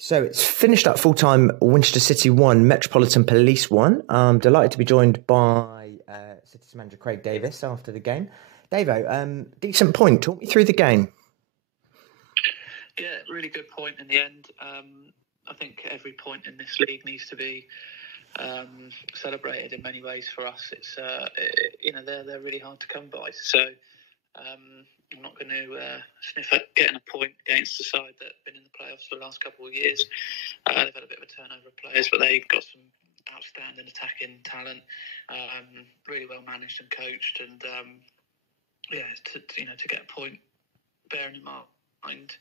So it's finished up full-time Winchester City 1, Metropolitan Police 1. I'm delighted to be joined by City's manager Craig Davis after the game. Davo, decent point. Talk me through the game. Yeah, really good point in the end. I think every point in this league needs to be celebrated in many ways for us. It's they're really hard to come by. So I'm not going to sniff at getting a point against the side that have been in the playoffs for the last couple of years. They've had a bit of a turnover of players, but they've got some outstanding attacking talent, really well managed and coached, and to get a point, bearing in mind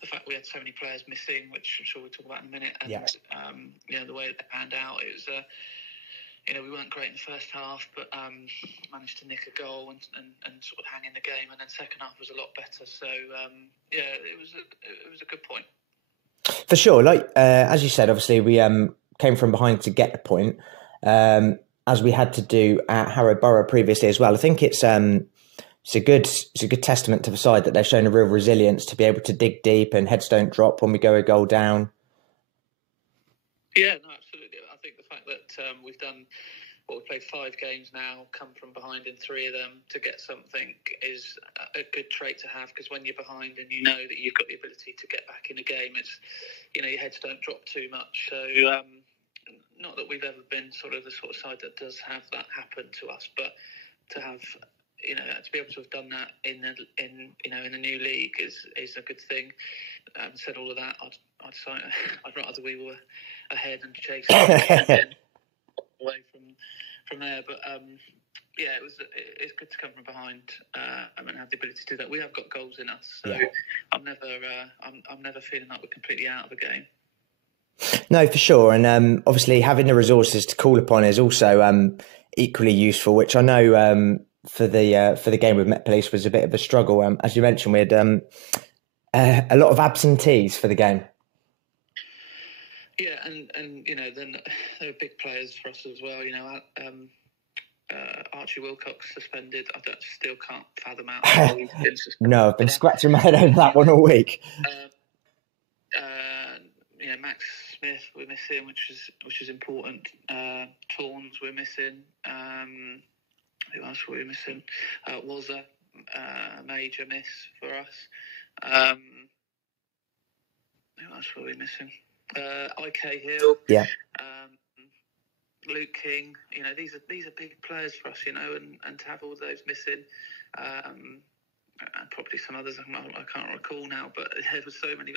the fact we had so many players missing, which I'm sure we'll talk about in a minute, and the way that they panned out, it was. We weren't great in the first half, but managed to nick a goal and sort of hang in the game. And then second half was a lot better. So it was a good point. For sure. Like as you said, obviously we came from behind to get the point, as we had to do at Harrow Borough previously as well. I think it's a good testament to the side that they've shown a real resilience to be able to dig deep and heads don't drop when we go a goal down. Yeah, no, absolutely. I think the fact that we've played 5 games now, come from behind in 3 of them to get something is a good trait to have, because when you're behind and you know that you've got the ability to get back in a game, it's, your heads don't drop too much. So not that we've ever been sort of the sort of side that does have that happen to us, but to have, to be able to have done that in the new league is a good thing. Said all of that, I'd rather we were ahead and chasing and then away from there. But it's good to come from behind and have the ability to do that. We have got goals in us, so I'm never feeling like we're completely out of the game. No, for sure, and obviously having the resources to call upon is also equally useful, which I know for the game with Met Police was a bit of a struggle. As you mentioned, we had a lot of absentees for the game. Yeah, and then they're big players for us as well. Archie Wilcox suspended. I still can't fathom out how he's been suspended. No, I've been scratching my head over that one all week. Max Smith we're missing, which is important. Tawns we're missing. Who else were we missing? Was a major miss for us. Who else were we missing? IK Hill. Yeah. Luke King. These are big players for us. And to have all those missing, and probably some others I can't recall now. But there was so many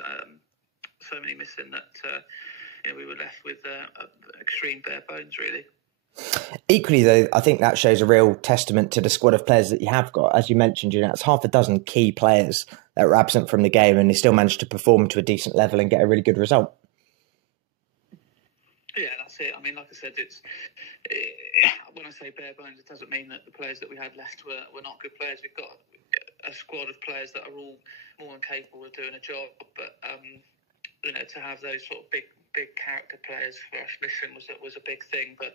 missing that we were left with extreme bare bones, really. Equally, though, I think that shows a real testament to the squad of players that you have got. As you mentioned, it's half a dozen key players that were absent from the game, and they still managed to perform to a decent level and get a really good result. Yeah, that's it. I mean, like I said, when I say bare bones, it doesn't mean that the players that we had left were not good players. We've got a squad of players that are all more than capable of doing a job, but to have those sort of big character players for us missing was a big thing. But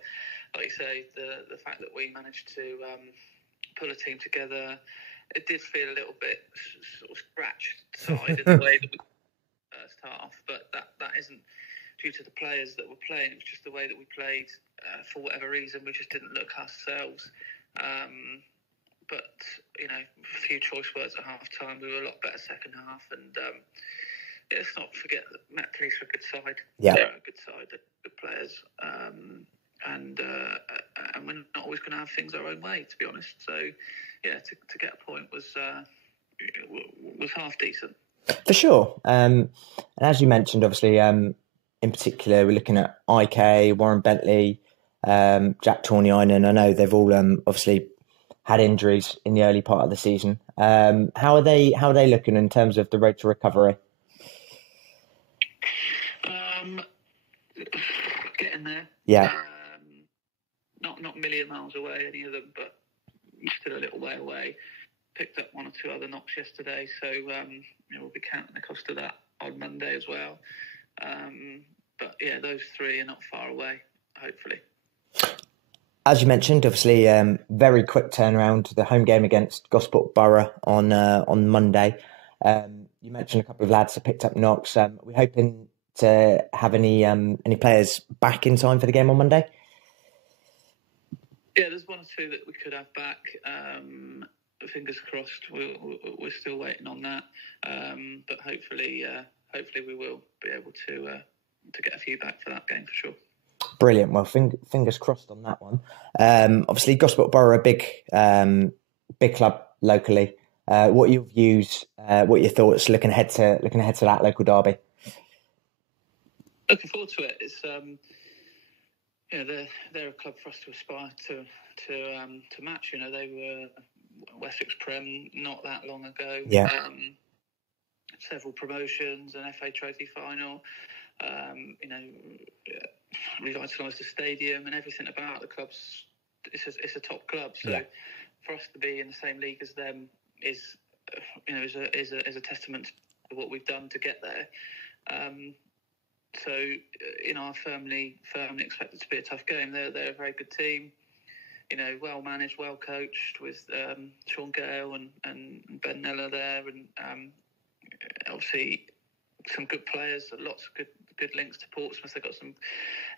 like you say, the fact that we managed to pull a team together, it did feel a little bit sort of scratched side in the way that we first half, but that isn't due to the players that were playing. It was just the way that we played. For whatever reason, we just didn't look ourselves. But a few choice words at half time. We were a lot better second half, and let's not forget that Met Police are a good side. Yeah. They're a good side, they're good players. And we're not always going to have things our own way, to be honest. So, to get a point was half decent. For sure. And as you mentioned, obviously, in particular, we're looking at IK, Warren Bentley, Jack Torniainen. I know they've all obviously had injuries in the early part of the season. How are they looking in terms of the road to recovery? Getting there. Yeah. Not a million miles away, any of them, but still a little way away. Picked up 1 or 2 other knocks yesterday, so we'll be counting the cost of that on Monday as well. But those 3 are not far away, hopefully. As you mentioned, obviously, very quick turnaround. The home game against Gosport Borough on Monday. You mentioned a couple of lads that picked up knocks. We're hoping to have any players back in time for the game on Monday? Yeah, there's one or two that we could have back. Fingers crossed. We're still waiting on that, but hopefully we will be able to get a few back for that game for sure. Brilliant. Well, fingers crossed on that one. Obviously, Gosport Borough, a big club locally. What are your views? What are your thoughts looking ahead to that local derby? Looking forward to it. It's they're a club for us to aspire to match. They were Wessex Prem not that long ago. Yeah. Several promotions, an FA Trophy final. Revitalised the stadium and everything about the club's. It's a top club. So for us to be in the same league as them is a testament to what we've done to get there. So I firmly expect it to be a tough game. They're a very good team. Well managed, well coached with Sean Gale and Ben Neller there, and obviously some good players. Lots of good links to Portsmouth. They've got some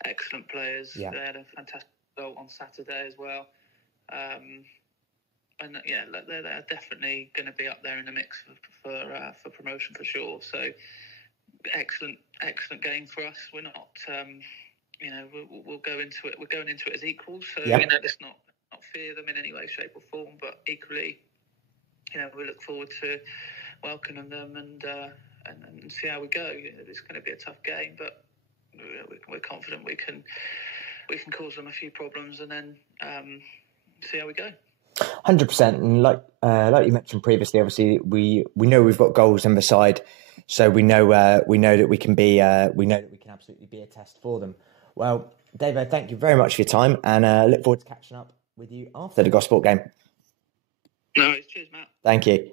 excellent players. Yeah. They had a fantastic result on Saturday as well. And they're definitely going to be up there in the mix for promotion for sure. So excellent game for us. We're not, we'll go into it. We're going into it as equals. So let's not fear them in any way, shape, or form. But equally, we look forward to welcoming them and see how we go. It's going to be a tough game, but we're confident we can cause them a few problems and then see how we go. 100%, and like you mentioned previously, obviously we know we've got goals in the side, so we know that we can absolutely be a test for them. Well, David, thank you very much for your time, and look forward to catching up with you after the Gosport game. No, cheers, Matt. Thank you.